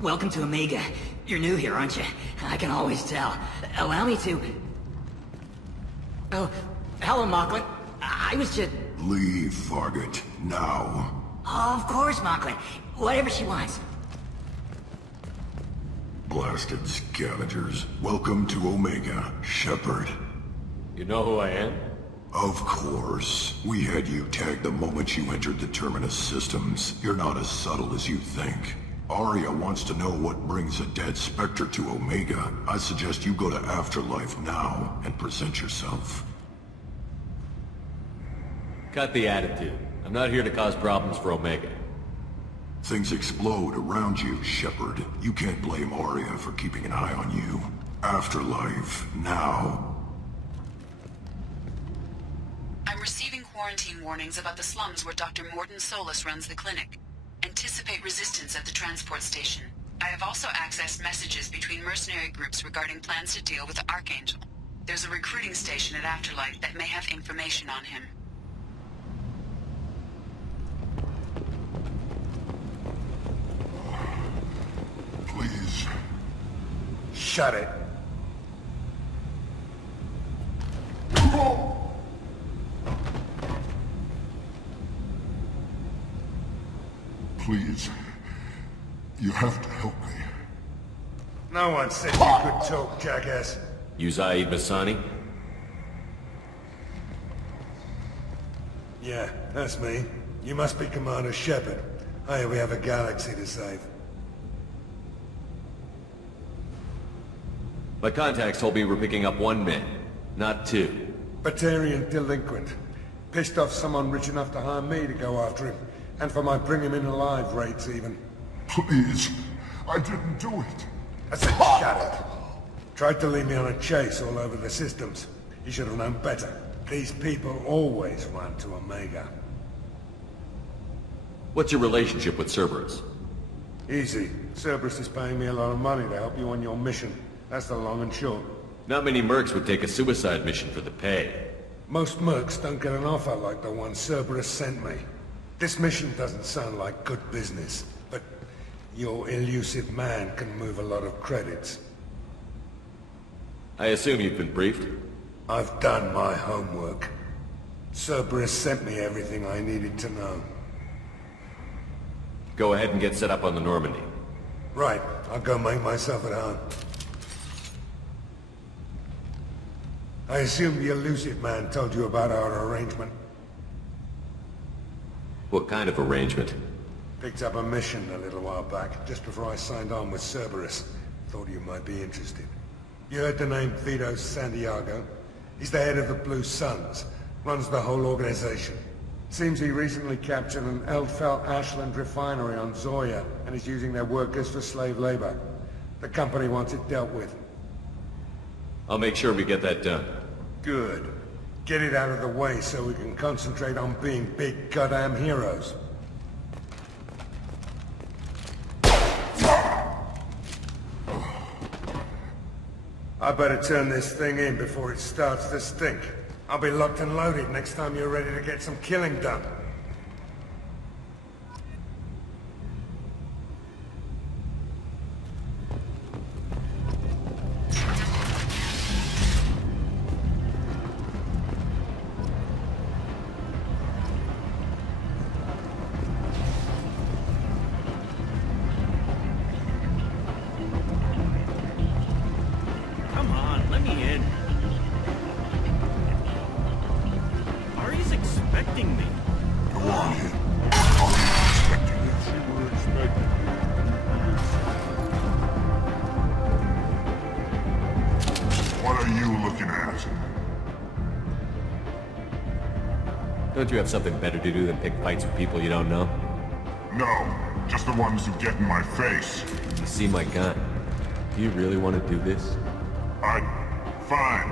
Welcome to Omega. You're new here, aren't you? I can always tell. Allow me to... Oh, hello, Mocklin. I was just... Leave, Fargate. Now. Of course, Mocklin. Whatever she wants. Blasted scavengers. Welcome to Omega, Shepard. You know who I am? Of course. We had you tagged the moment you entered the Terminus systems. You're not as subtle as you think. Arya wants to know what brings a dead Spectre to Omega. I suggest you go to Afterlife now and present yourself. Cut the attitude. I'm not here to cause problems for Omega. Things explode around you, Shepard. You can't blame Arya for keeping an eye on you. Afterlife, now. I'm receiving quarantine warnings about the slums where Dr. Mordin Solus runs the clinic. Anticipate resistance at the transport station. I have also accessed messages between mercenary groups regarding plans to deal with the Archangel. There's a recruiting station at Afterlife that may have information on him. Please. Shut it. Please. You have to help me. No one said you could talk, jackass. You Zaid Masani? Yeah, that's me. You must be Commander Shepard. Hey, we have a galaxy to save. My contacts told me we're picking up one man, not two. Batarian delinquent. Pissed off someone rich enough to hire me to go after him. And for my bring him in alive rates, even. Please. I didn't do it. I said shut it. Tried to lead me on a chase all over the systems. He should have known better. These people always run to Omega. What's your relationship with Cerberus? Easy. Cerberus is paying me a lot of money to help you on your mission. That's the long and short. Not many mercs would take a suicide mission for the pay. Most mercs don't get an offer like the one Cerberus sent me. This mission doesn't sound like good business, but your elusive man can move a lot of credits. I assume you've been briefed? I've done my homework. Cerberus sent me everything I needed to know. Go ahead and get set up on the Normandy. Right, I'll go make myself at home. I assume the elusive man told you about our arrangement. What kind of arrangement? Picked up a mission a little while back, just before I signed on with Cerberus. Thought you might be interested. You heard the name Vito Santiago? He's the head of the Blue Suns, runs the whole organization. Seems he recently captured an Eldfell Ashland refinery on Zoya, and is using their workers for slave labor. The company wants it dealt with. I'll make sure we get that done. Good. Get it out of the way so we can concentrate on being big goddamn heroes. I better turn this thing in before it starts to stink. I'll be locked and loaded next time you're ready to get some killing done. Come on, let me in. Ari's expecting me. Go on in. Are you expecting it? You were expecting. What are you looking at? Don't you have something better to do than pick fights with people you don't know? No, just the ones who get in my face. You see my gun. Do you really want to do this? Fine.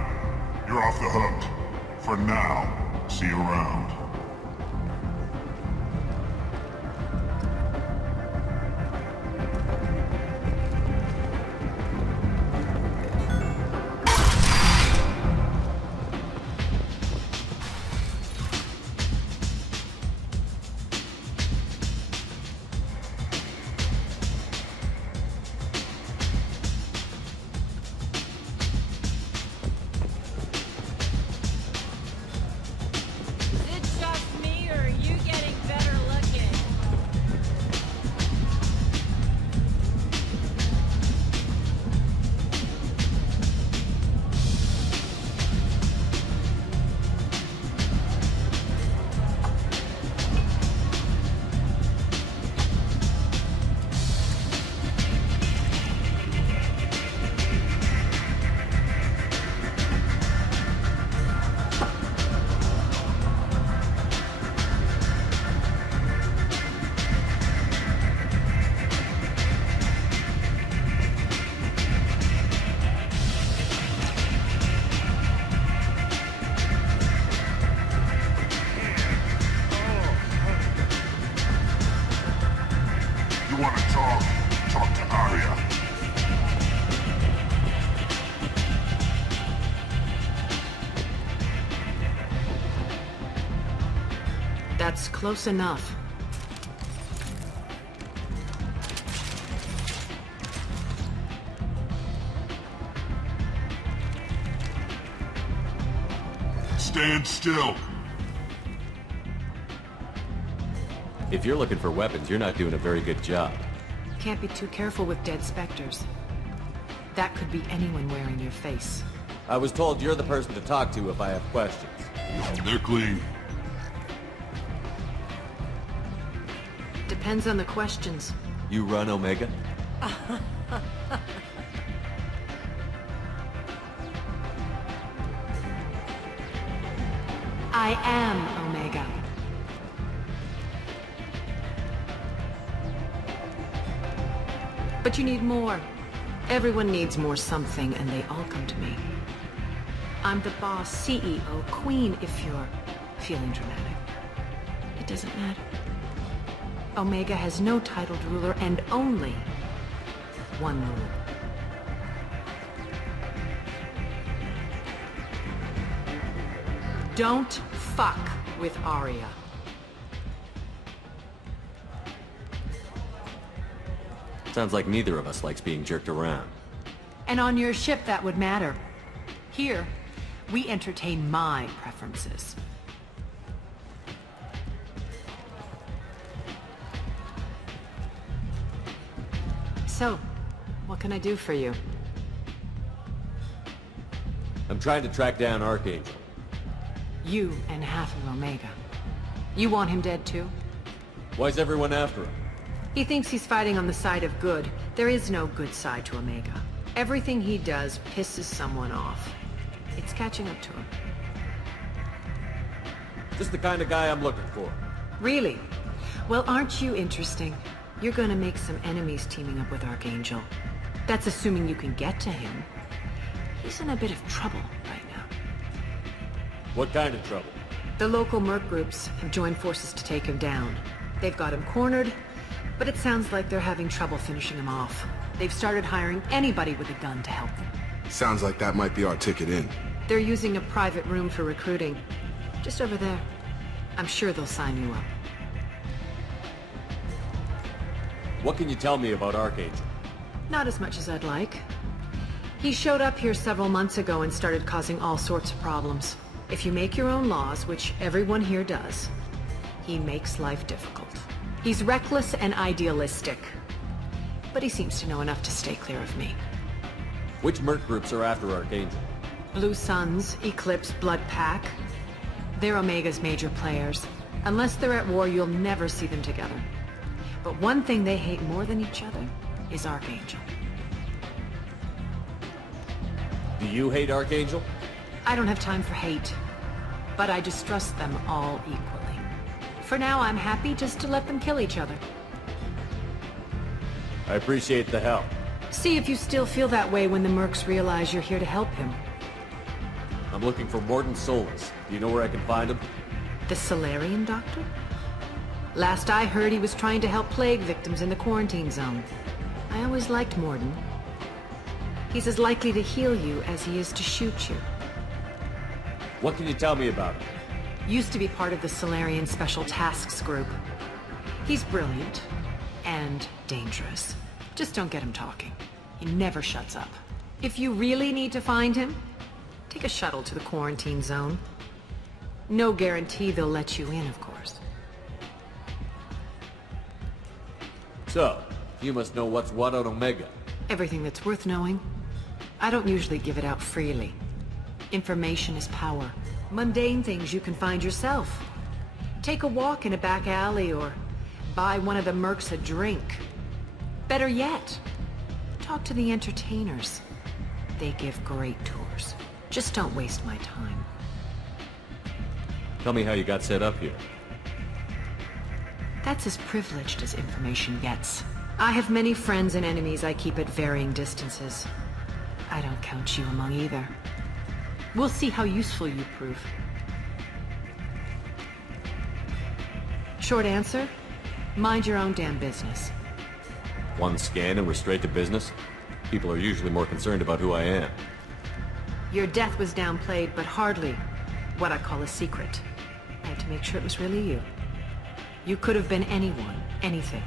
You're off the hook. For now. See you around. you want to talk to Arya. That's close enough. Stand still. If you're looking for weapons, you're not doing a very good job. Can't be too careful with dead specters. That could be anyone wearing your face. I was told you're the person to talk to if I have questions. They're clean. Depends on the questions. You run Omega? I am Omega. But you need more. Everyone needs more something, and they all come to me. I'm the boss, CEO, queen, if you're feeling dramatic. It doesn't matter. Omega has no titled ruler and only one rule. Don't fuck with Arya. Sounds like neither of us likes being jerked around. And on your ship, that would matter. Here, we entertain my preferences. So, what can I do for you? I'm trying to track down Archangel. You and half of Omega. You want him dead too? Why's everyone after him? He thinks he's fighting on the side of good. There is no good side to Omega. Everything he does pisses someone off. It's catching up to him. Just the kind of guy I'm looking for. Really? Well, aren't you interesting? You're gonna make some enemies teaming up with Archangel. That's assuming you can get to him. He's in a bit of trouble right now. What kind of trouble? The local merc groups have joined forces to take him down. They've got him cornered, but it sounds like they're having trouble finishing him off. They've started hiring anybody with a gun to help them. Sounds like that might be our ticket in. They're using a private room for recruiting. Just over there. I'm sure they'll sign you up. What can you tell me about Archangel? Not as much as I'd like. He showed up here several months ago and started causing all sorts of problems. If you make your own laws, which everyone here does, he makes life difficult. He's reckless and idealistic. But he seems to know enough to stay clear of me. Which merc groups are after Archangel? Blue Suns, Eclipse, Blood Pack. They're Omega's major players. Unless they're at war, you'll never see them together. But one thing they hate more than each other is Archangel. Do you hate Archangel? I don't have time for hate, but I distrust them all equally. For now, I'm happy just to let them kill each other. I appreciate the help. See if you still feel that way when the mercs realize you're here to help him. I'm looking for Mordin Solus. Do you know where I can find him? The Solarian doctor? Last I heard, he was trying to help plague victims in the quarantine zone. I always liked Mordin. He's as likely to heal you as he is to shoot you. What can you tell me about him? Used to be part of the Solarian Special Tasks Group. He's brilliant and dangerous. Just don't get him talking. He never shuts up. If you really need to find him, take a shuttle to the quarantine zone. No guarantee they'll let you in, of course. So, you must know what's what on Omega. Everything that's worth knowing. I don't usually give it out freely. Information is power. Mundane things you can find yourself. Take a walk in a back alley or buy one of the mercs a drink. Better yet, talk to the entertainers. They give great tours. Just don't waste my time. Tell me how you got set up here. That's as privileged as information gets. I have many friends and enemies I keep at varying distances. I don't count you among either. We'll see how useful you prove. Short answer, mind your own damn business. One scan and we're straight to business? People are usually more concerned about who I am. Your death was downplayed, but hardly what I call a secret. I had to make sure it was really you. You could have been anyone, anything.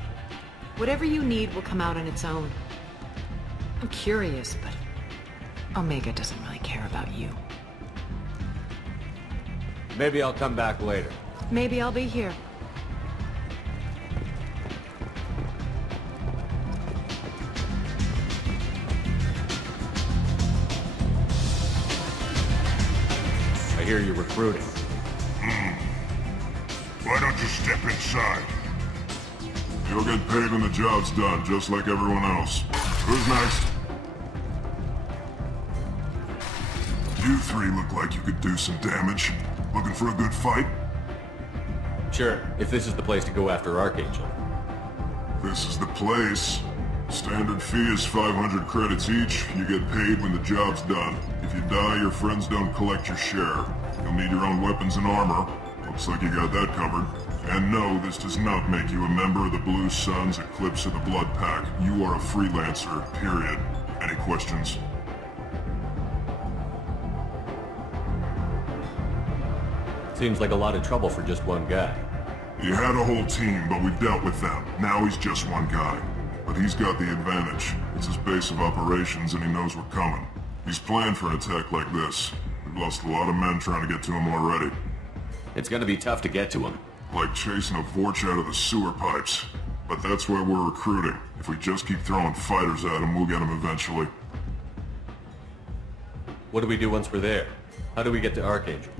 Whatever you need will come out on its own. I'm curious, but Omega doesn't really care about you. Maybe I'll come back later. Maybe I'll be here. I hear you're recruiting. Why don't you step inside? You'll get paid when the job's done, just like everyone else. Who's next? You three look like you could do some damage. Looking for a good fight? Sure, if this is the place to go after Archangel. This is the place. Standard fee is 500 credits each. You get paid when the job's done. If you die, your friends don't collect your share. You'll need your own weapons and armor. Looks like you got that covered. And no, this does not make you a member of the Blue Suns, Eclipse, or the Blood Pack. You are a freelancer, period. Any questions? Seems like a lot of trouble for just one guy. He had a whole team, but we dealt with them. Now he's just one guy. But he's got the advantage. It's his base of operations and he knows we're coming. He's planned for an attack like this. We've lost a lot of men trying to get to him already. It's gonna be tough to get to him. Like chasing a Vorch out of the sewer pipes. But that's why we're recruiting. If we just keep throwing fighters at him, we'll get him eventually. What do we do once we're there? How do we get to Archangel?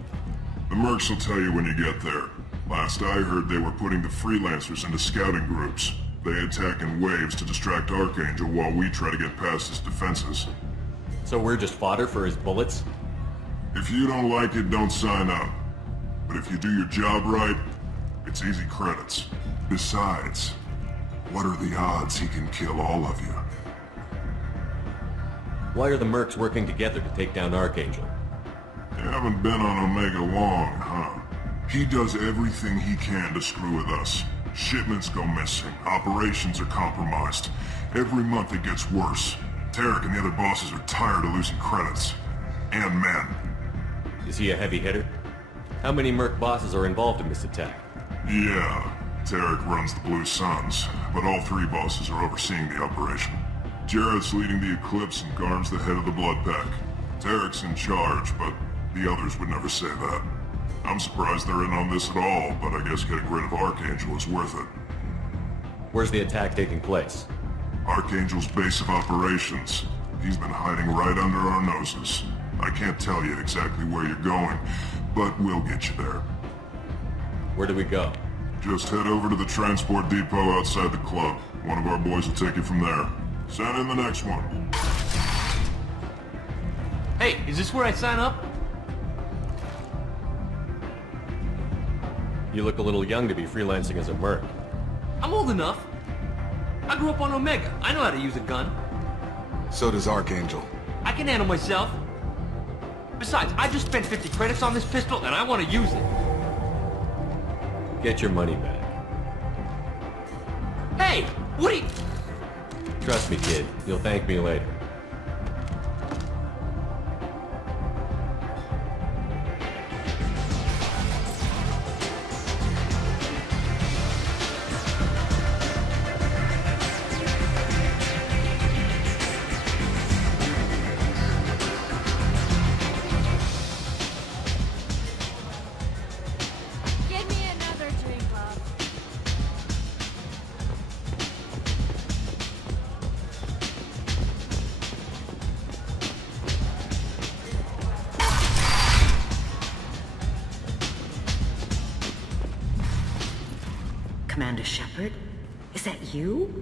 The mercs will tell you when you get there. Last I heard, they were putting the freelancers into scouting groups. They attack in waves to distract Archangel while we try to get past his defenses. So we're just fodder for his bullets? If you don't like it, don't sign up. But if you do your job right, it's easy credits. Besides, what are the odds he can kill all of you? Why are the mercs working together to take down Archangel? You haven't been on Omega long, huh? He does everything he can to screw with us. Shipments go missing, operations are compromised. Every month it gets worse. Tarek and the other bosses are tired of losing credits. And men. Is he a heavy hitter? How many merc bosses are involved in this attack? Yeah, Tarek runs the Blue Suns, but all three bosses are overseeing the operation. Jarrett's leading the Eclipse and Garn's the head of the Blood Pack. Tarek's in charge, but the others would never say that. I'm surprised they're in on this at all, but I guess getting rid of Archangel is worth it. Where's the attack taking place? Archangel's base of operations. He's been hiding right under our noses. I can't tell you exactly where you're going, but we'll get you there. Where do we go? Just head over to the transport depot outside the club. One of our boys will take you from there. Send in the next one. Hey, is this where I sign up? You look a little young to be freelancing as a merc. I'm old enough. I grew up on Omega. I know how to use a gun. So does Archangel. I can handle myself. Besides, I just spent 50 credits on this pistol and I want to use it. Get your money back. Hey, what are you... Trust me, kid. You'll thank me later. Give me another drink, love. Commander Shepard? Is that you?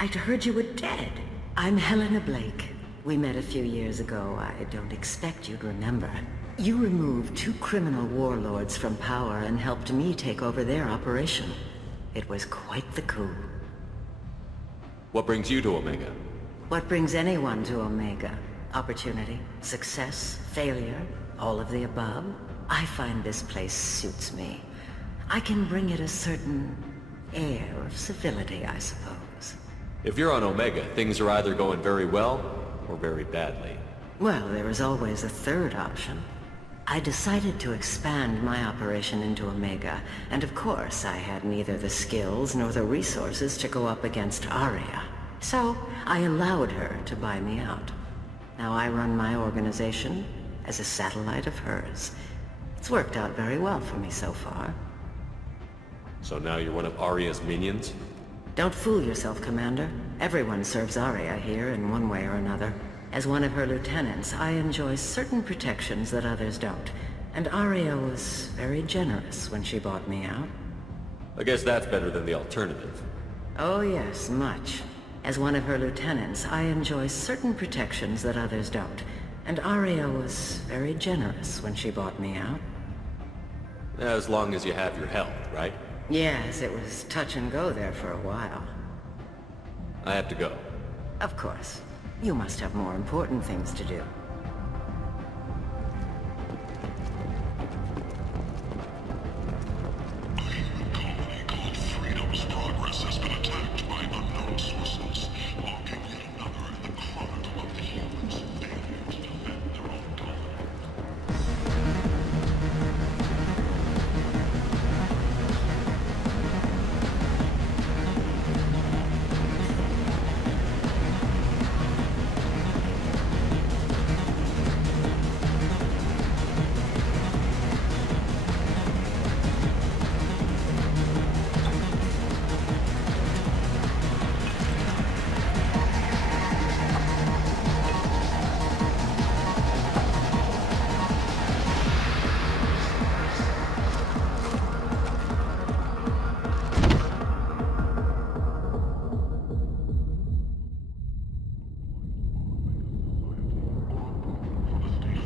I'd heard you were dead. I'm Helena Blake. We met a few years ago. I don't expect you'd remember. You removed 2 criminal warlords from power and helped me take over their operation. It was quite the coup. What brings you to Omega? What brings anyone to Omega? Opportunity, success, failure, all of the above? I find this place suits me. I can bring it a certain air of civility, I suppose. If you're on Omega, things are either going very well or very badly. Well, there is always a third option. I decided to expand my operation into Omega, and of course I had neither the skills nor the resources to go up against Aria. So I allowed her to buy me out. Now I run my organization as a satellite of hers. It's worked out very well for me so far. So now you're one of Aria's minions? Don't fool yourself, Commander. Everyone serves Aria here in one way or another. As one of her lieutenants, I enjoy certain protections that others don't. And Aria was very generous when she bought me out. I guess that's better than the alternative. Oh yes, much. As one of her lieutenants, I enjoy certain protections that others don't. And Aria was very generous when she bought me out. As long as you have your health, right? Yes, it was touch and go there for a while. I have to go. Of course. You must have more important things to do.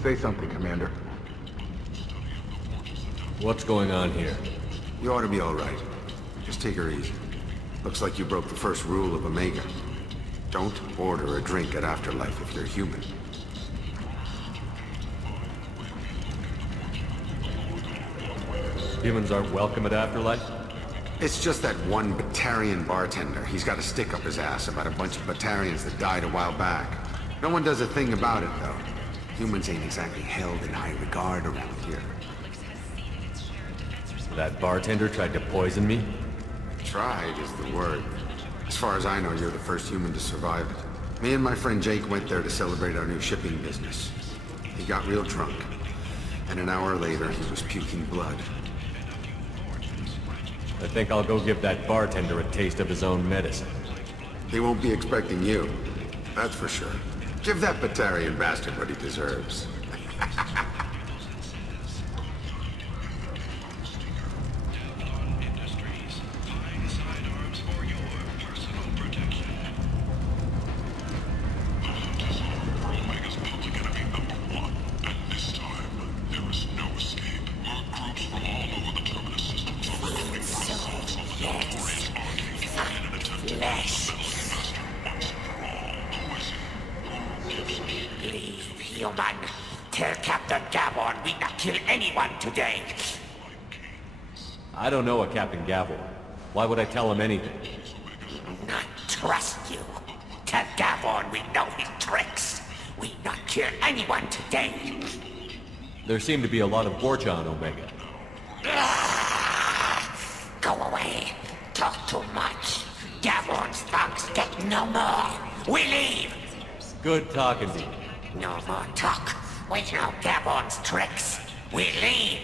Say something, Commander. What's going on here? You ought to be all right. Just take her easy. Looks like you broke the first rule of Omega. Don't order a drink at Afterlife if you're human. Humans aren't welcome at Afterlife? It's just that one Batarian bartender. He's got a stick up his ass about a bunch of Batarians that died a while back. No one does a thing about it, though. Humans ain't exactly held in high regard around here. That bartender tried to poison me? Tried is the word. As far as I know, you're the first human to survive it. Me and my friend Jake went there to celebrate our new shipping business. He got real drunk. And an hour later, he was puking blood. I think I'll go give that bartender a taste of his own medicine. He won't be expecting you. That's for sure. Give that Batarian bastard what he deserves. Human, tell Captain Gavon we not kill anyone today. I don't know a Captain Gavon. Why would I tell him anything? Not trust you. Tell Gavon we know his tricks. We not kill anyone today. There seem to be a lot of Borgia on Omega. Go away. Talk too much. Gavon's thugs get no more. We leave. Good talking to you. No more talk. We know Gavon's tricks. We leave.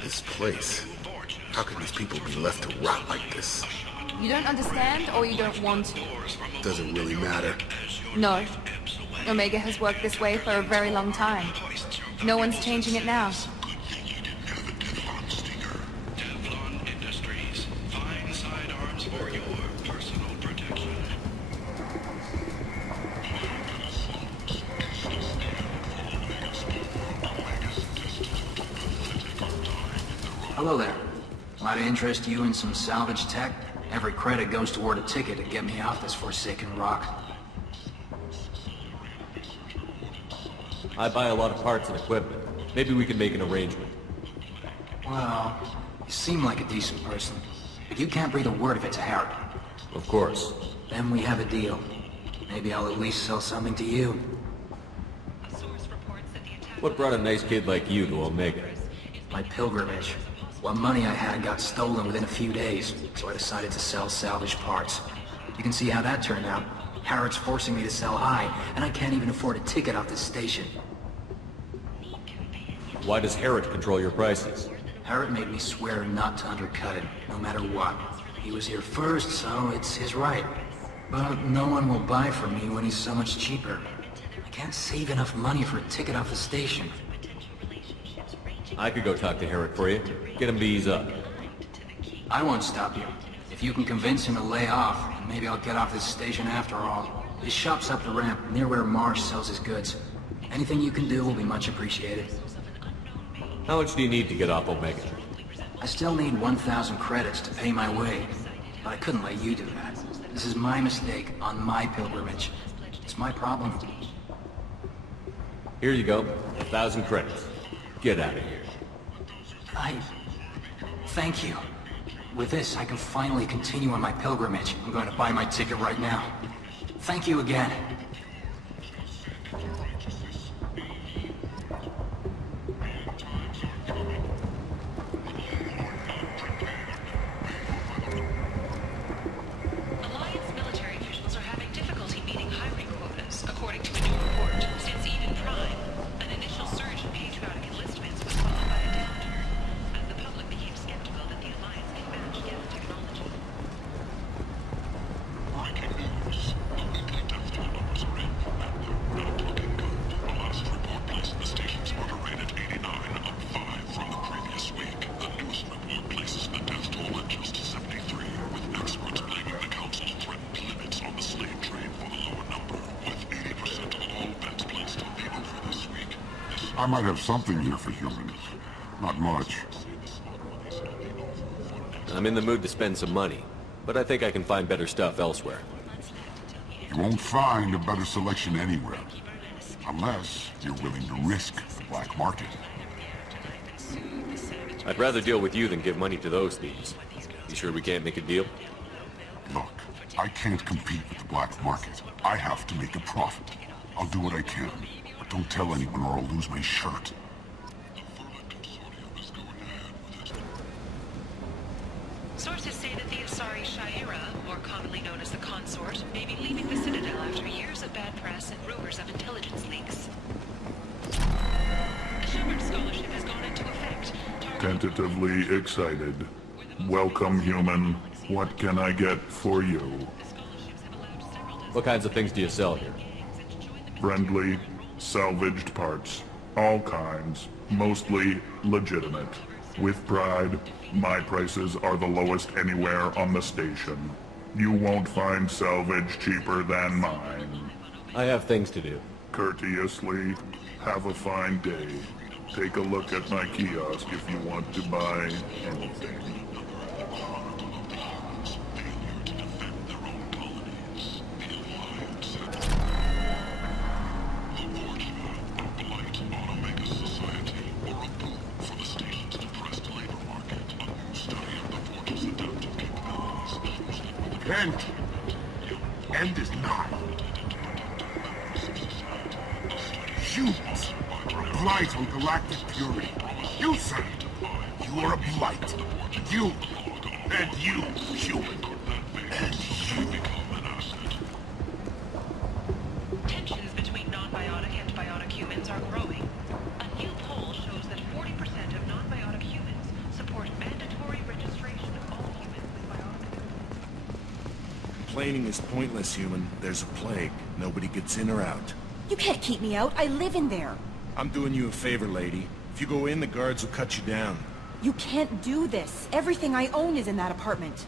This place. How can these people be left to rot like this? You don't understand, or you don't want to? Doesn't really matter. No. Omega has worked this way for a very long time. No one's changing it now. Hello there. Might interest you in some salvage tech? Every credit goes toward a ticket to get me off this forsaken rock. I buy a lot of parts and equipment. Maybe we can make an arrangement. Well, You seem like a decent person, but you can't breathe a word of it to Harry. Of course. Then we have a deal. Maybe I'll at least sell something to you. What brought a nice kid like you to Omega? My pilgrimage. What money I had got stolen within a few days, so I decided to sell salvage parts. You can see how that turned out. Harrod's forcing me to sell high, and I can't even afford a ticket off this station. Why does Harrod control your prices? Harrod made me swear not to undercut him, no matter what. He was here first, so it's his right. But no one will buy from me when he's so much cheaper. I can't save enough money for a ticket off the station. I could go talk to Harrod for you. Get him to ease up. I won't stop you. If you can convince him to lay off, maybe I'll get off this station after all. His shop's up the ramp, near where Marsh sells his goods. Anything you can do will be much appreciated. How much do you need to get off Omega? I still need 1,000 credits to pay my way, but I couldn't let you do that. This is my mistake on my pilgrimage. It's my problem. Here you go. 1,000 credits. Get out of here. Thank you. With this, I can finally continue on my pilgrimage. I'm going to buy my ticket right now. Thank you again. Alliance military officials are having difficulty meeting hiring quotas, according to a new report. Since Eden Prime, an initial surge in patriotic enlistments was followed by a downturn, as the public became skeptical that the Alliance can match Geth technology. Breaking news. Omega death toll numbers are in. Not looking good. The last report placed the station's murder rate at 89, up 5 from the previous week. The newest report places the death toll at just 73, with experts blaming the Council's threatened limits on the slave trade for the lower number, with 80% of all bets placed to be over this week. I might have something here for humans. Not much. I'm in the mood to spend some money, but I think I can find better stuff elsewhere. You won't find a better selection anywhere. Unless you're willing to risk the black market. I'd rather deal with you than give money to those thieves. You sure we can't make a deal? Look, I can't compete with the black market. I have to make a profit. I'll do what I can, but don't tell anyone or I'll lose my shirt. Sources say that the Asari Shaira, more commonly known as the Consort, may be leaving the Citadel after years of bad press and rumors of intelligence leaks. A Shepard scholarship has gone into effect. Tentatively excited. Welcome, human. What can I get for you? What kinds of things do you sell here? Friendly, salvaged parts. All kinds. Mostly legitimate. With pride, my prices are the lowest anywhere on the station. You won't find salvage cheaper than mine. I have things to do. Courteously, have a fine day. Take a look at my kiosk if you want to buy anything. End is not. Humans are a blight on galactic purity. You, sir, you are a blight. You, and you, human, and you. Tensions between non-biotic and biotic humans are growing. A new poll shows that 40% of non-biotic humans support mandatory registration of all humans with biotic abilities. Complaining is pointless, human. There's a plague. Nobody gets in or out. You can't keep me out. I live in there. I'm doing you a favor, lady. If you go in, the guards will cut you down. You can't do this. Everything I own is in that apartment.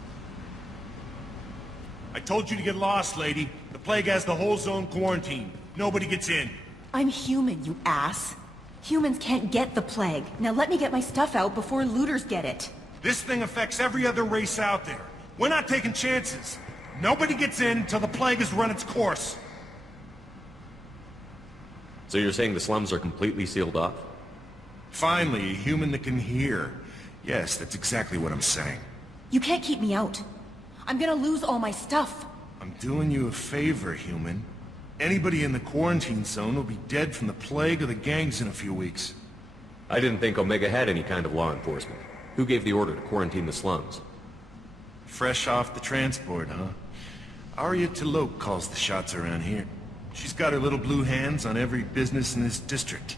I told you to get lost, lady. The plague has the whole zone quarantined. Nobody gets in. I'm human, you ass. Humans can't get the plague. Now let me get my stuff out before looters get it. This thing affects every other race out there. We're not taking chances. Nobody gets in until the plague has run its course. So you're saying the slums are completely sealed off? Finally, a human that can hear. Yes, that's exactly what I'm saying. You can't keep me out. I'm gonna lose all my stuff. I'm doing you a favor, human. Anybody in the quarantine zone will be dead from the plague or the gangs in a few weeks. I didn't think Omega had any kind of law enforcement. Who gave the order to quarantine the slums? Fresh off the transport, huh? Arya T'Loak calls the shots around here. She's got her little blue hands on every business in this district.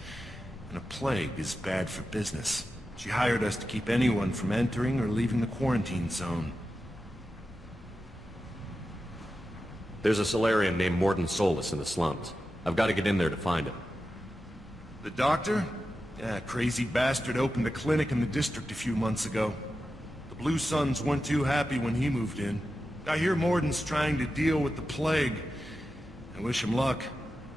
And a plague is bad for business. She hired us to keep anyone from entering or leaving the quarantine zone. There's a Solarian named Mordin Solus in the slums. I've got to get in there to find him. The doctor? Yeah, crazy bastard opened a clinic in the district a few months ago. The Blue Suns weren't too happy when he moved in. I hear Mordin's trying to deal with the plague. I wish him luck,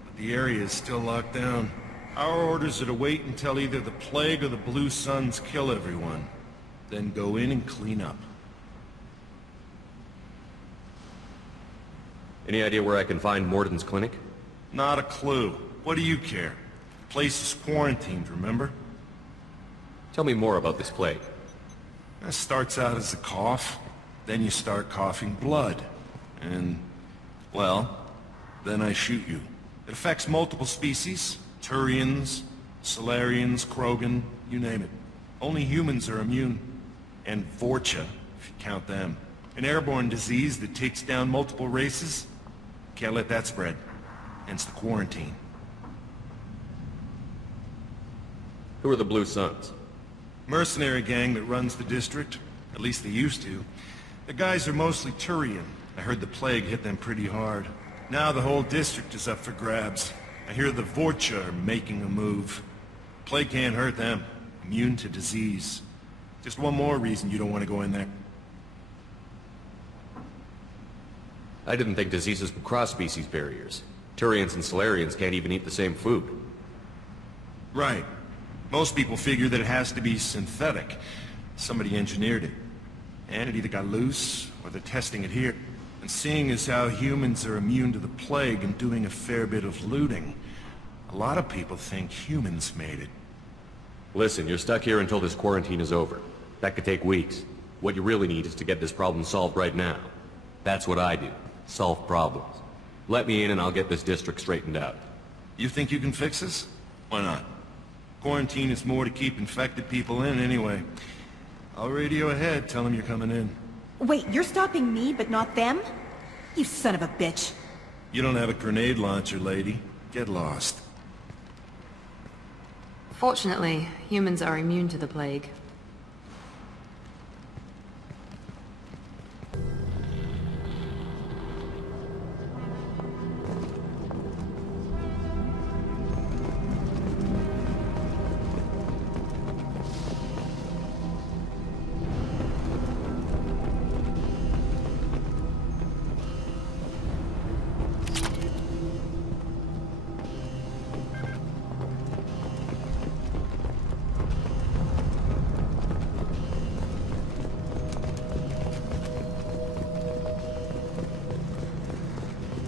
but the area is still locked down. Our orders are to wait until either the plague or the Blue Suns kill everyone. Then go in and clean up. Any idea where I can find Mordin's clinic? Not a clue. What do you care? The place is quarantined, remember? Tell me more about this plague. It starts out as a cough, then you start coughing blood. And, well, then I shoot you. It affects multiple species. Turians, Solarians, Krogan, you name it. Only humans are immune. And Vorcha, if you count them. An airborne disease that takes down multiple races. Can't let that spread. Hence the quarantine. Who are the Blue Suns? Mercenary gang that runs the district. At least they used to. The guys are mostly Turian. I heard the plague hit them pretty hard. Now the whole district is up for grabs. I hear the Vorcha are making a move. Plague can't hurt them. Immune to disease. Just one more reason you don't want to go in there. I didn't think diseases would cross species barriers. Turians and Solarians can't even eat the same food. Right. Most people figure that it has to be synthetic. Somebody engineered it. And it either got loose, or they're testing it here. And seeing as how humans are immune to the plague and doing a fair bit of looting, a lot of people think humans made it. Listen, you're stuck here until this quarantine is over. That could take weeks. What you really need is to get this problem solved right now. That's what I do. Solve problems. Let me in and I'll get this district straightened out. You think you can fix this? Why not? Quarantine is more to keep infected people in anyway. I'll radio ahead, tell them you're coming in. Wait, you're stopping me, but not them? You son of a bitch. You don't have a grenade launcher, lady. Get lost. Fortunately, humans are immune to the plague.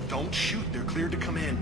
Don't shoot, they're cleared to come in.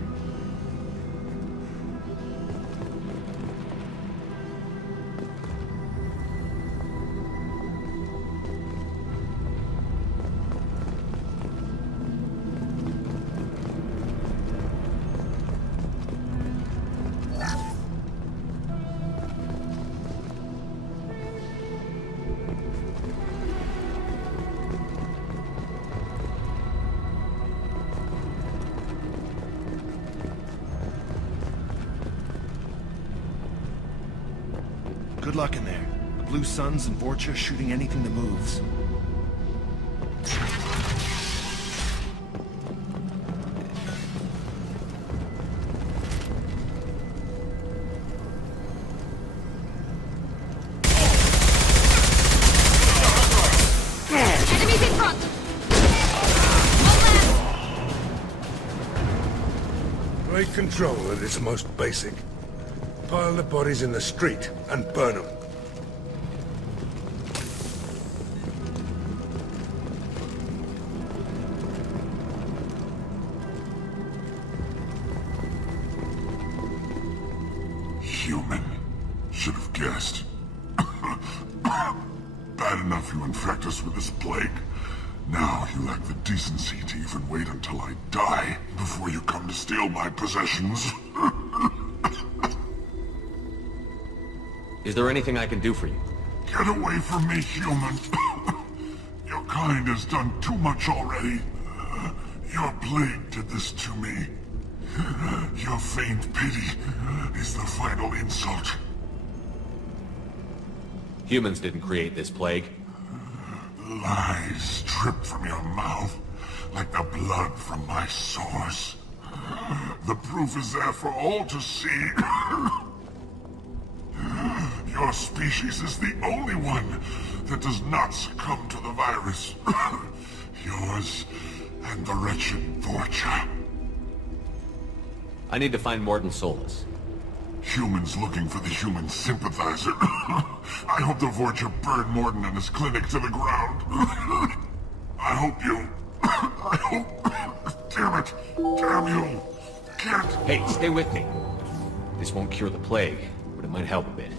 Good luck in there. The Blue Suns and Vorcha shooting anything that moves. Enemies in front! Take control at its most basic. Pile the bodies in the street and burn them. Human. Should have guessed. bad enough you infect us with this plague. Now you lack the decency to even wait until I die before you come to steal my possessions. Is there anything I can do for you? Get away from me, human. Your kind has done too much already. Your plague did this to me. Your feigned pity is the final insult. Humans didn't create this plague. Lies drip from your mouth like the blood from my sores. The proof is there for all to see. Your species is the only one that does not succumb to the virus. Yours and the wretched Vorcha. I need to find Mordin Solus. Humans looking for the human sympathizer. I hope the Vorcha burn Mordin and his clinic to the ground. I hope you... I hope... Damn it! Damn you! Can't... Hey, stay with me. This won't cure the plague, but it might help a bit.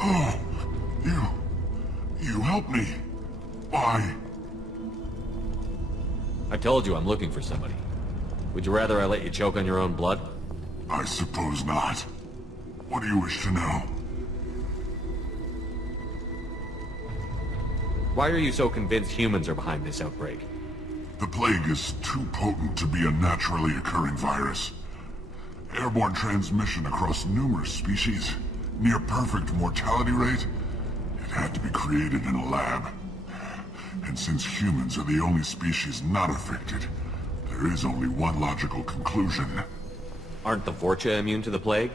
Oh, you helped me. Why? I told you I'm looking for somebody. Would you rather I let you choke on your own blood? I suppose not. What do you wish to know? Why are you so convinced humans are behind this outbreak? The plague is too potent to be a naturally occurring virus. Airborne transmission across numerous species, near perfect mortality rate. It had to be created in a lab. And since humans are the only species not affected, there is only one logical conclusion. Aren't the Vorcha immune to the plague?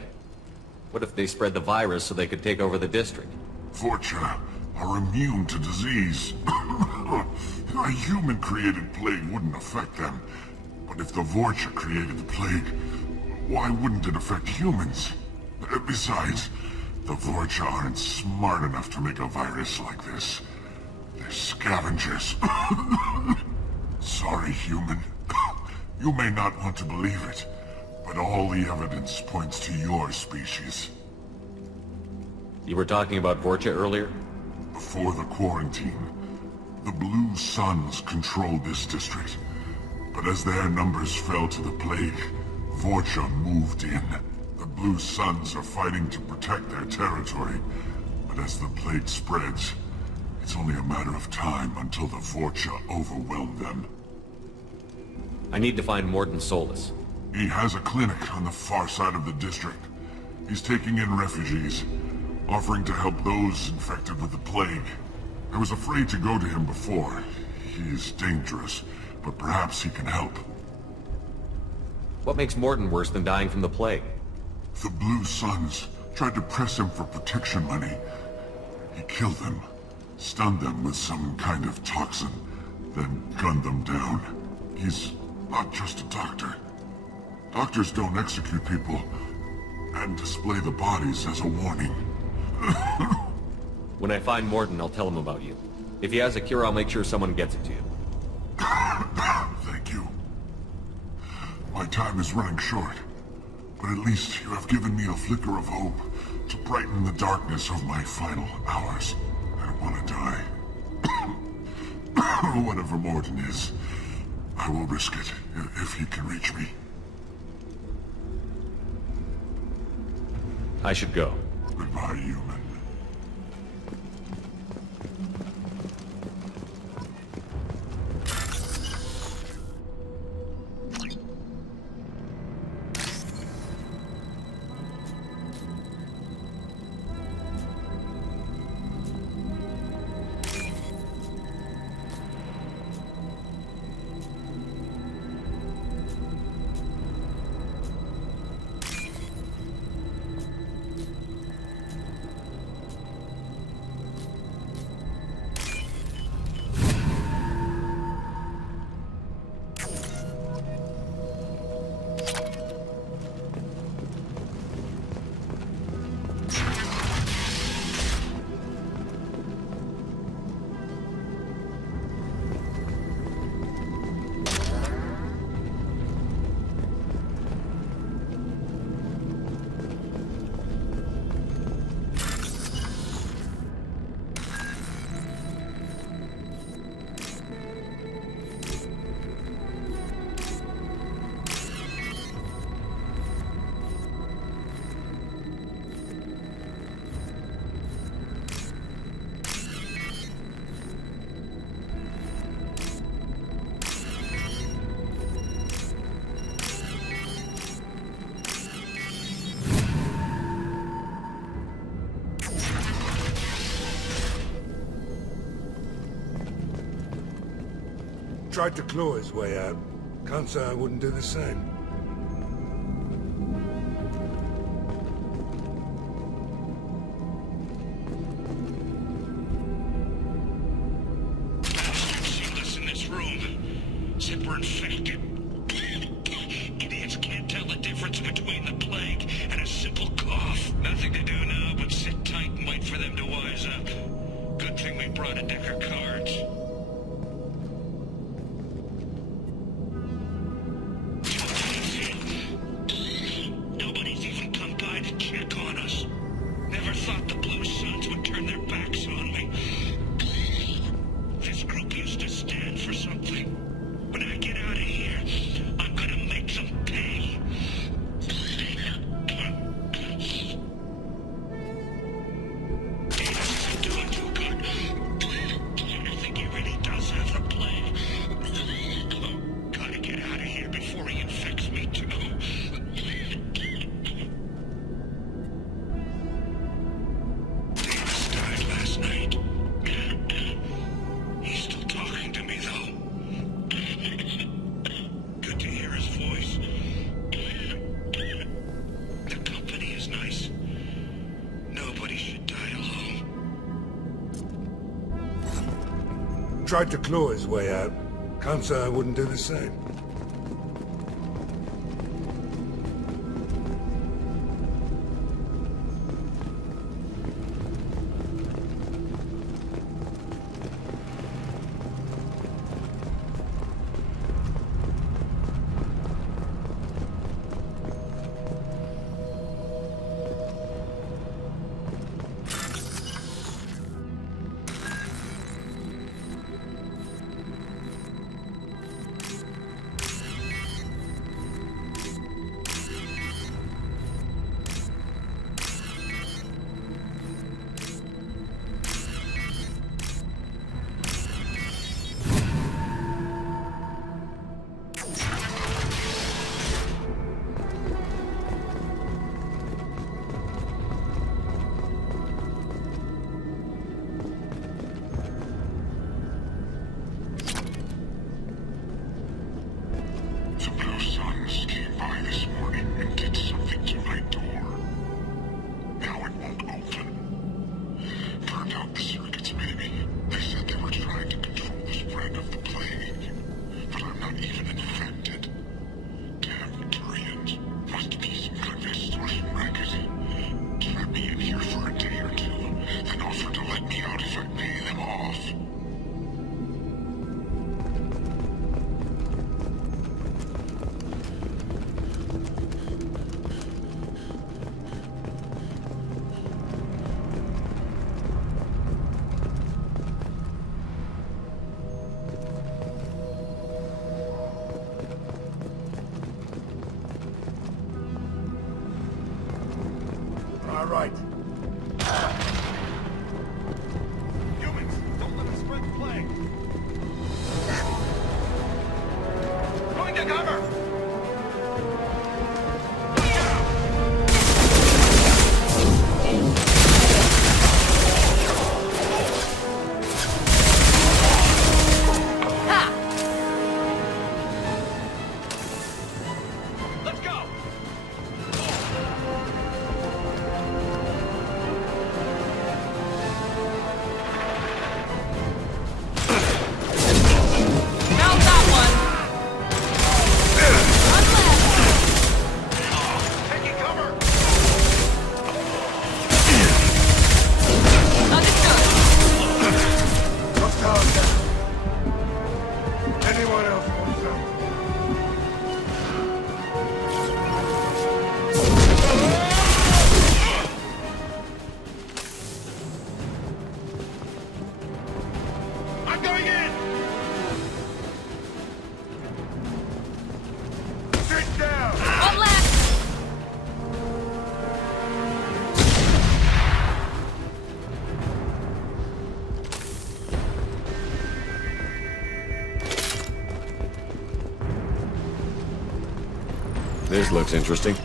What if they spread the virus so they could take over the district? Vorcha are immune to disease. A human-created plague wouldn't affect them. But if the Vorcha created the plague, why wouldn't it affect humans? Besides, the Vorcha aren't smart enough to make a virus like this. They're scavengers. Sorry, human. You may not want to believe it, but all the evidence points to your species. You were talking about Vorcha earlier? Before the quarantine, the Blue Suns controlled this district. But as their numbers fell to the plague, Vorcha moved in. The Blue Suns are fighting to protect their territory. But as the plague spreads, it's only a matter of time until the Vorcha overwhelm them. I need to find Mordin Solus. He has a clinic on the far side of the district. He's taking in refugees, offering to help those infected with the plague. I was afraid to go to him before. He is dangerous, but perhaps he can help. What makes Mordin worse than dying from the plague? The Blue Suns tried to press him for protection money. He killed them, stunned them with some kind of toxin, then gunned them down. He's not just a doctor. Doctors don't execute people and display the bodies as a warning. When I find Mordin, I'll tell him about you. If he has a cure, I'll make sure someone gets it to you. Thank you. My time is running short, but at least you have given me a flicker of hope to brighten the darkness of my final hours. I don't want to die. Whatever Mordin is, I will risk it if he can reach me. I should go. Goodbye, human. Tried to claw his way out. Can't say I wouldn't do the same. Solus in this room. Said we're infected. Idiots can't tell the difference between the plague and a simple cough. Nothing to do now but sit tight and wait for them to wise up. Good thing we brought a deck of cards. Nobody's even come by to check on us. Never thought the Blue Suns would turn their backs on me. This group used to stand for something. When I get out of here, I'm gonna make them pay. Davis isn't doing too good. I think he really does have the plague. Gotta get out of here before he infects me too. Davis died last night. He's still talking to me, though. Good to hear his voice. The company is nice. Nobody should die alone. Tried to claw his way out. Can't say I wouldn't do the same. The Blue Suns came by this morning and did something to my door. Now it won't open. Burned out the circuits, maybe. They said they were trying to control the spread of the plague. But I'm not even infected. Damn Turians. Must be some kind of extortion racket. Trap me in here for a day or two, then offer to let me out if I pay them off. All right. Humans, don't let us spread the plague. Going to cover! Let's go! Anyone else want some? I'm going in! Sit down! One left! This looks interesting.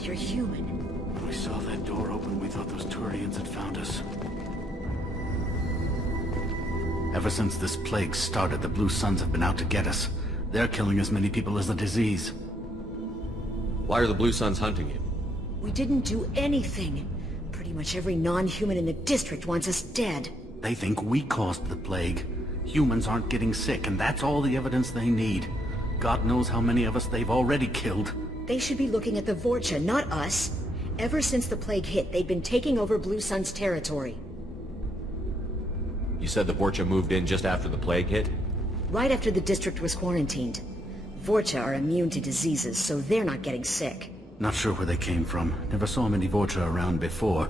God, you're human. When we saw that door open, we thought those Turians had found us. Ever since this plague started, the Blue Suns have been out to get us. They're killing as many people as the disease. Why are the Blue Suns hunting you? We didn't do anything. Pretty much every non-human in the district wants us dead. They think we caused the plague. Humans aren't getting sick, and that's all the evidence they need. God knows how many of us they've already killed. They should be looking at the Vorcha, not us. Ever since the plague hit, they've been taking over Blue Sun's territory. You said the Vorcha moved in just after the plague hit? Right after the district was quarantined. Vorcha are immune to diseases, so they're not getting sick. Not sure where they came from. Never saw many Vorcha around before.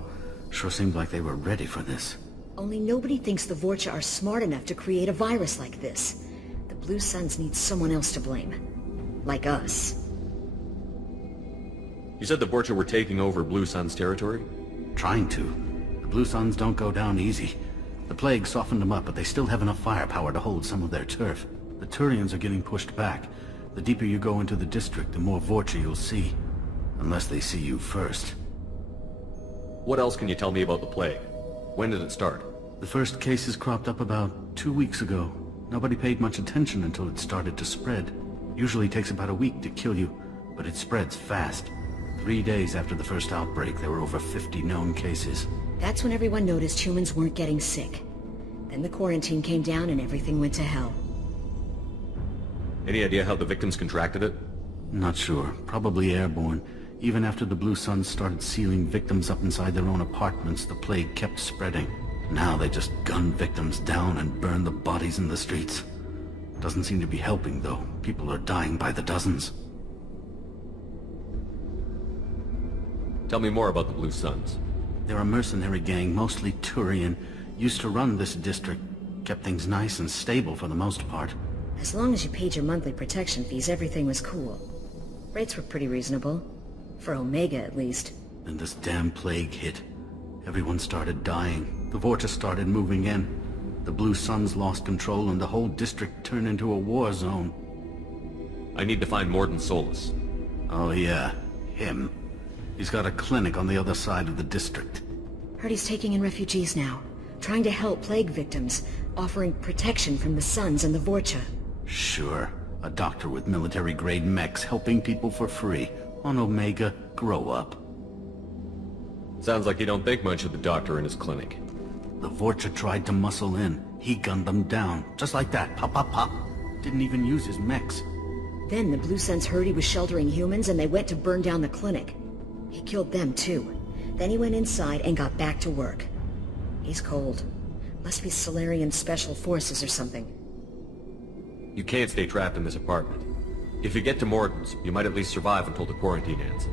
Sure seemed like they were ready for this. Only nobody thinks the Vorcha are smart enough to create a virus like this. The Blue Suns need someone else to blame. Like us. You said the Vorcha were taking over Blue Sun's territory? Trying to. The Blue Suns don't go down easy. The plague softened them up, but they still have enough firepower to hold some of their turf. The Turians are getting pushed back. The deeper you go into the district, the more Vorcha you'll see. Unless they see you first. What else can you tell me about the plague? When did it start? The first cases cropped up about 2 weeks ago. Nobody paid much attention until it started to spread. Usually takes about a week to kill you, but it spreads fast. 3 days after the first outbreak, there were over 50 known cases. That's when everyone noticed humans weren't getting sick. Then the quarantine came down and everything went to hell. Any idea how the victims contracted it? Not sure. Probably airborne. Even after the Blue Suns started sealing victims up inside their own apartments, the plague kept spreading. Now they just gun victims down and burn the bodies in the streets. Doesn't seem to be helping, though. People are dying by the dozens. Tell me more about the Blue Suns. They're a mercenary gang, mostly Turian. Used to run this district. Kept things nice and stable for the most part. As long as you paid your monthly protection fees, everything was cool. Rates were pretty reasonable. For Omega, at least. Then this damn plague hit. Everyone started dying. The Vorcha started moving in. The Blue Suns lost control and the whole district turned into a war zone. I need to find Mordin Solus. Oh yeah, him. He's got a clinic on the other side of the district. Heard he's taking in refugees now. Trying to help plague victims. Offering protection from the Suns and the Vorcha. Sure. A doctor with military-grade mechs helping people for free. On Omega, grow up. Sounds like you don't think much of the doctor in his clinic. The Vorcha tried to muscle in. He gunned them down. Just like that. Pop, pop, pop. Didn't even use his mechs. Then the Blue Suns heard he was sheltering humans and they went to burn down the clinic. He killed them too. Then he went inside and got back to work. He's cold. Must be Solarian Special Forces or something. You can't stay trapped in this apartment. If you get to Mordin's, you might at least survive until the quarantine ends.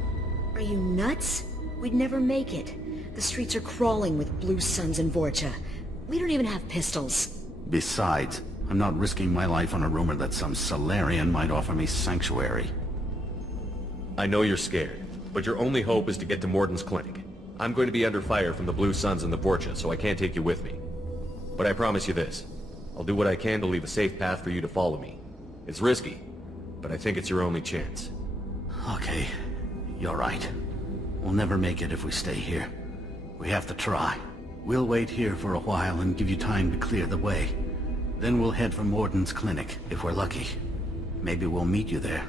Are you nuts? We'd never make it. The streets are crawling with Blue Suns and Vorcha. We don't even have pistols. Besides, I'm not risking my life on a rumor that some Solarian might offer me sanctuary. I know you're scared, but your only hope is to get to Mordin's clinic. I'm going to be under fire from the Blue Suns and the Vorcha, so I can't take you with me. But I promise you this. I'll do what I can to leave a safe path for you to follow me. It's risky, but I think it's your only chance. Okay, you're right. We'll never make it if we stay here. We have to try. We'll wait here for a while and give you time to clear the way. Then we'll head for Mordin's clinic, if we're lucky. Maybe we'll meet you there.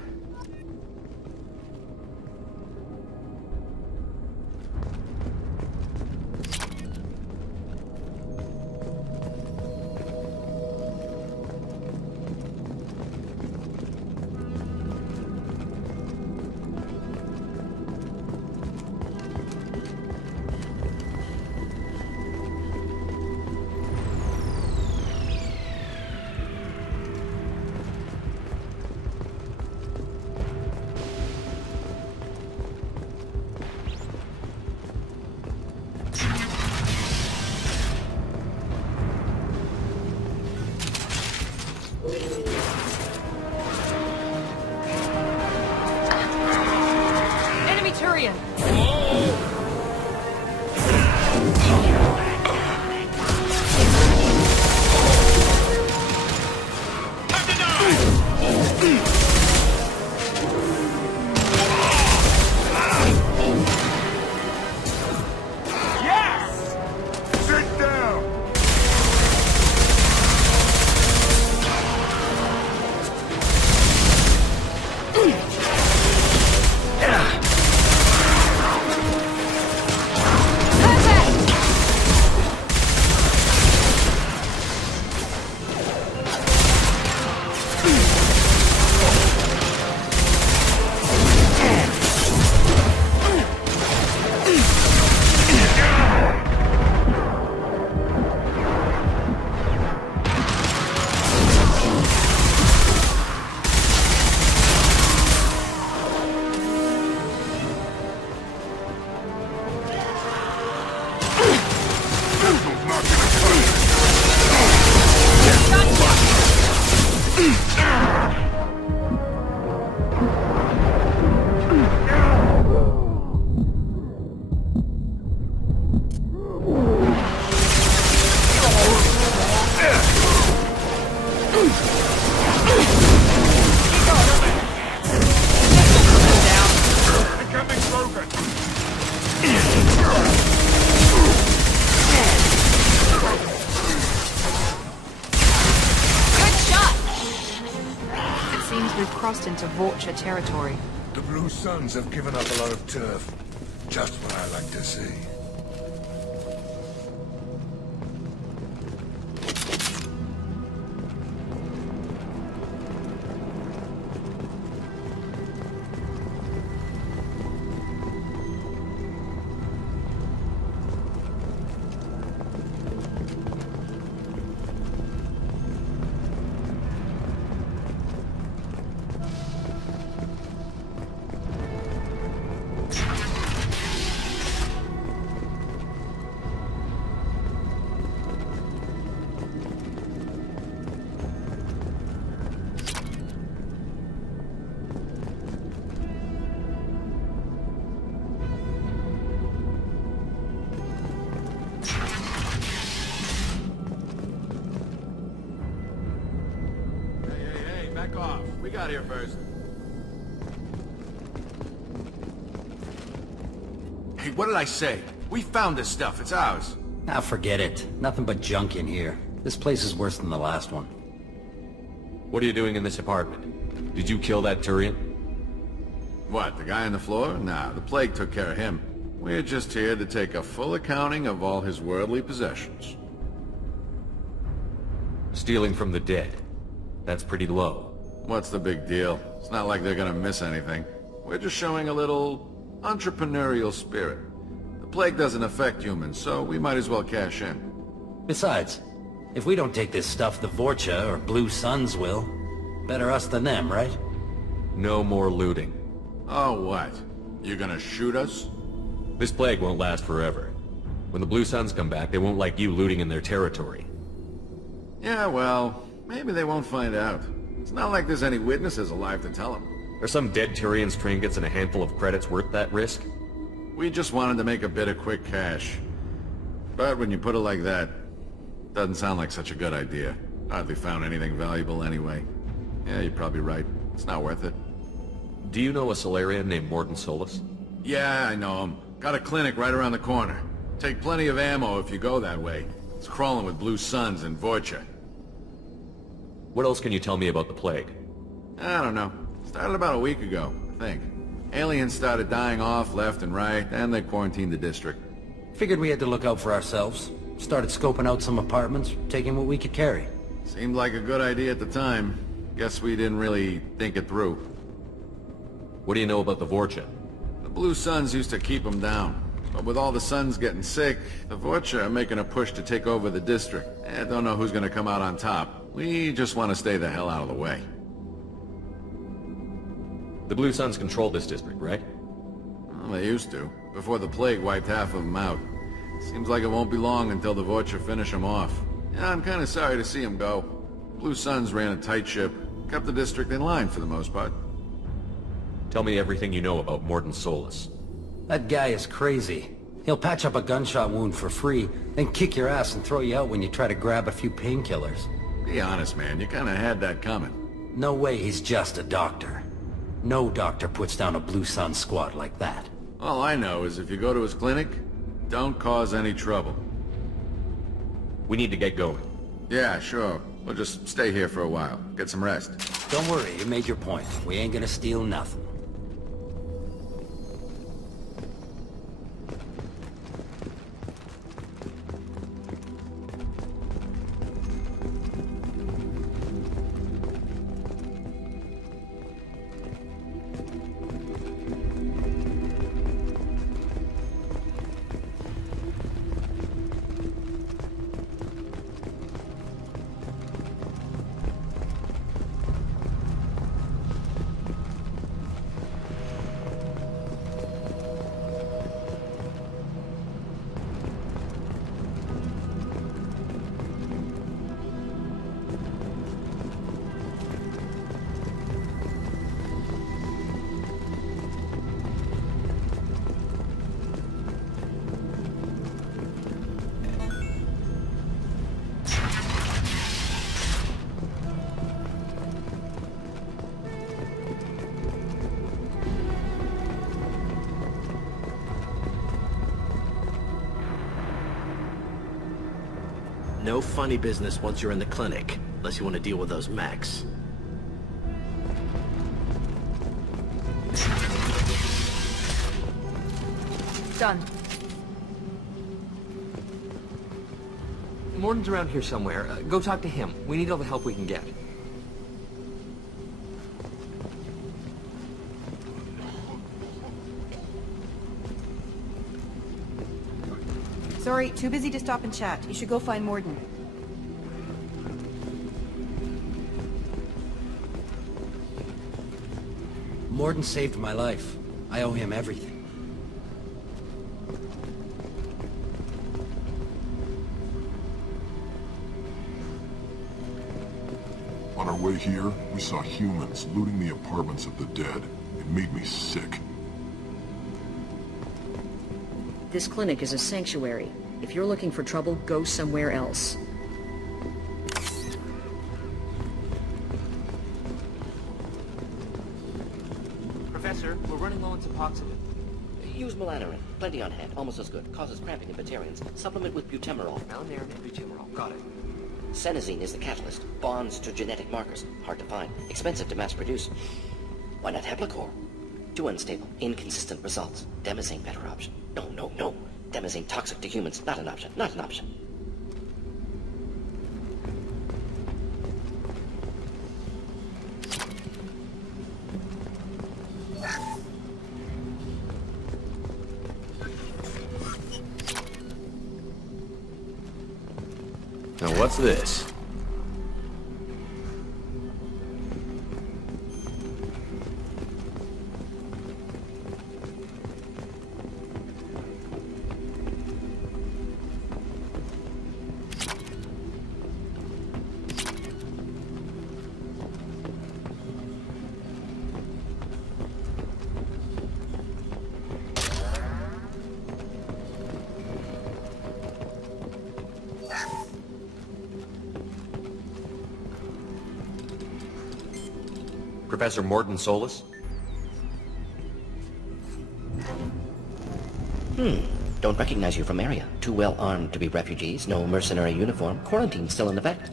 Into Vorcha territory. The Blue Suns have given up a lot of turf. Just what I like to see. We got here first. Hey, what did I say? We found this stuff. It's ours. Now forget it. Nothing but junk in here. This place is worse than the last one. What are you doing in this apartment? Did you kill that Turian? What, the guy on the floor? Nah, the plague took care of him. We're just here to take a full accounting of all his worldly possessions. Stealing from the dead. That's pretty low. What's the big deal? It's not like they're gonna miss anything. We're just showing a little entrepreneurial spirit. The plague doesn't affect humans, so we might as well cash in. Besides, if we don't take this stuff, the Vorcha or Blue Suns will. Better us than them, right? No more looting. Oh, what? You gonna shoot us? This plague won't last forever. When the Blue Suns come back, they won't like you looting in their territory. Yeah, well, maybe they won't find out. It's not like there's any witnesses alive to tell them. Are some dead Turian's trinkets and a handful of credits worth that risk? We just wanted to make a bit of quick cash. But when you put it like that, doesn't sound like such a good idea. Hardly found anything valuable anyway. Yeah, you're probably right. It's not worth it. Do you know a Solarian named Mordin Solus? Yeah, I know him. Got a clinic right around the corner. Take plenty of ammo if you go that way. It's crawling with Blue Suns and Vorcha. What else can you tell me about the plague? I don't know. Started about a week ago, I think. Aliens started dying off left and right, and they quarantined the district. Figured we had to look out for ourselves. Started scoping out some apartments, taking what we could carry. Seemed like a good idea at the time. Guess we didn't really think it through. What do you know about the Vorcha? The Blue Suns used to keep them down. But with all the Suns getting sick, the Vorcha are making a push to take over the district. I don't know who's gonna come out on top. We just want to stay the hell out of the way. The Blue Suns control this district, right? Well, they used to, before the plague wiped half of them out. Seems like it won't be long until the Vorcha finish them off. Yeah, I'm kind of sorry to see them go. Blue Suns ran a tight ship, kept the district in line for the most part. Tell me everything you know about Mordin Solus. That guy is crazy. He'll patch up a gunshot wound for free, then kick your ass and throw you out when you try to grab a few painkillers. Be honest, man. You kind of had that coming. No way he's just a doctor. No doctor puts down a Blue Sun squad like that. All I know is if you go to his clinic, don't cause any trouble. We need to get going. Yeah, sure. We'll just stay here for a while. Get some rest. Don't worry, you made your point. We ain't gonna steal nothing. No funny business once you're in the clinic, unless you want to deal with those mechs. Done. Mordin's around here somewhere. Go talk to him. We need all the help we can get. Sorry, too busy to stop and chat. You should go find Mordin. Mordin saved my life. I owe him everything. On our way here, we saw humans looting the apartments of the dead. It made me sick. This clinic is a sanctuary. If you're looking for trouble, go somewhere else. Professor, we're running low on Suboxone. Use melanorin. Plenty on hand. Almost as good. Causes cramping in Batarians. Supplement with butemerol. Melanorin and butemerol. Got it. Senesine is the catalyst. Bonds to genetic markers. Hard to find. Expensive to mass produce. Why not Heplicor? Too unstable. Inconsistent results. Demazane better option. No. Demazane toxic to humans. Not an option. Not an option. Now what's this? Professor Mordin Solus? Don't recognize you from area. Too well armed to be refugees. No mercenary uniform. Quarantine still in effect.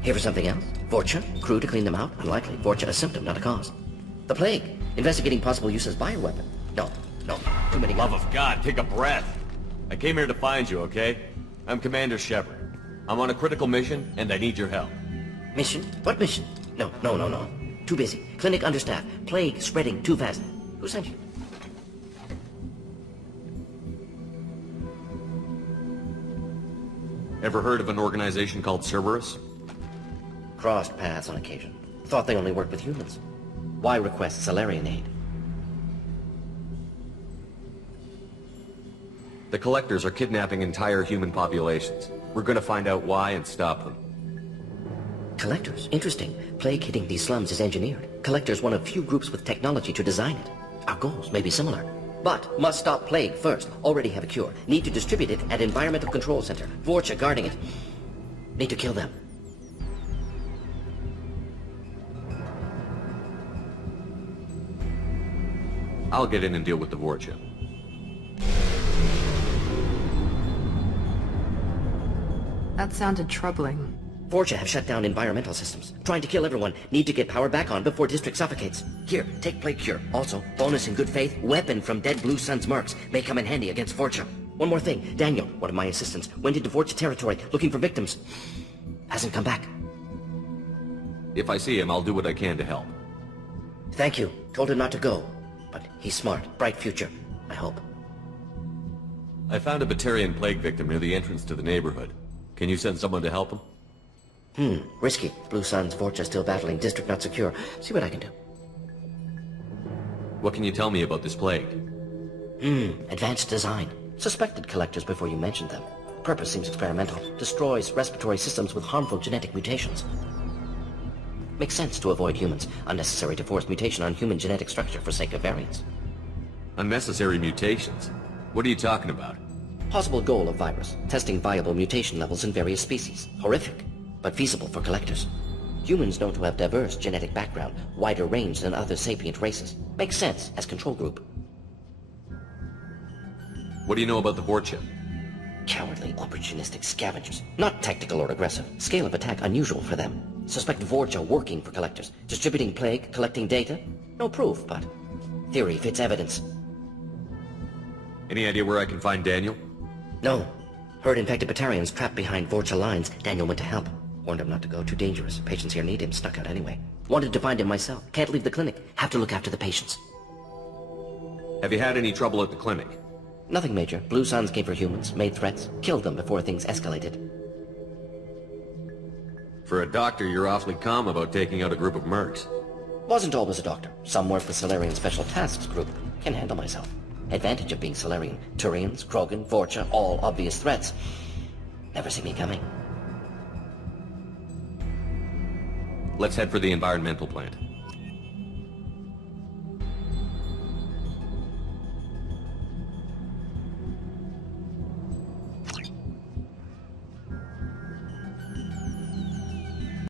Here for something else? Vorcha? Crew to clean them out? Unlikely. Vorcha a symptom, not a cause. The plague. Investigating possible use as bioweapon. No. Too many Love of God, take a breath. I came here to find you, okay? I'm Commander Shepard. I'm on a critical mission, and I need your help. Mission? What mission? No. Too busy. Clinic understaffed. Plague spreading too fast. Who sent you? Ever heard of an organization called Cerberus? Crossed paths on occasion. Thought they only worked with humans. Why request Salarian aid? The Collectors are kidnapping entire human populations. We're gonna find out why and stop them. Collectors? Interesting. Plague hitting these slums is engineered. Collectors one of few groups with technology to design it. Our goals may be similar. But must stop plague first. Already have a cure. Need to distribute it at Environmental Control Center. Vorcha guarding it. Need to kill them. I'll get in and deal with the Vorcha. That sounded troubling. Vorcha have shut down environmental systems. Trying to kill everyone. Need to get power back on before district suffocates. Here, take plague cure. Also, bonus in good faith, weapon from dead Blue Sun's mercs. May come in handy against Vorcha. One more thing. Daniel, one of my assistants, went into Vorcha territory looking for victims. Hasn't come back. If I see him, I'll do what I can to help. Thank you. Told him not to go. But he's smart. Bright future. I hope. I found a Batarian plague victim near the entrance to the neighborhood. Can you send someone to help him? Risky. Blue Sun's Vorcha still battling. District not secure. See what I can do. What can you tell me about this plague? Advanced design. Suspected collectors before you mentioned them. Purpose seems experimental. Destroys respiratory systems with harmful genetic mutations. Makes sense to avoid humans. Unnecessary to force mutation on human genetic structure for sake of variants. Unnecessary mutations? What are you talking about? Possible goal of virus. Testing viable mutation levels in various species. Horrific, but feasible for collectors. Humans known to have diverse genetic background, wider range than other sapient races. Makes sense as control group. What do you know about the Vorcha? Cowardly, opportunistic scavengers. Not tactical or aggressive. Scale of attack unusual for them. Suspect Vorcha working for collectors. Distributing plague, collecting data. No proof, but theory fits evidence. Any idea where I can find Daniel? No. Heard infected Batarians trapped behind Vorcha lines. Daniel went to help. Warned him not to go, too dangerous. Patients here need him, snuck out anyway. Wanted to find him myself. Can't leave the clinic. Have to look after the patients. Have you had any trouble at the clinic? Nothing major. Blue Suns came for humans, made threats, killed them before things escalated. For a doctor, you're awfully calm about taking out a group of mercs. Wasn't always a doctor. Some work the Solarian Special Tasks Group. Can handle myself. Advantage of being Solarian. Turians, Krogan, Vorcha, all obvious threats. Never see me coming. Let's head for the environmental plant.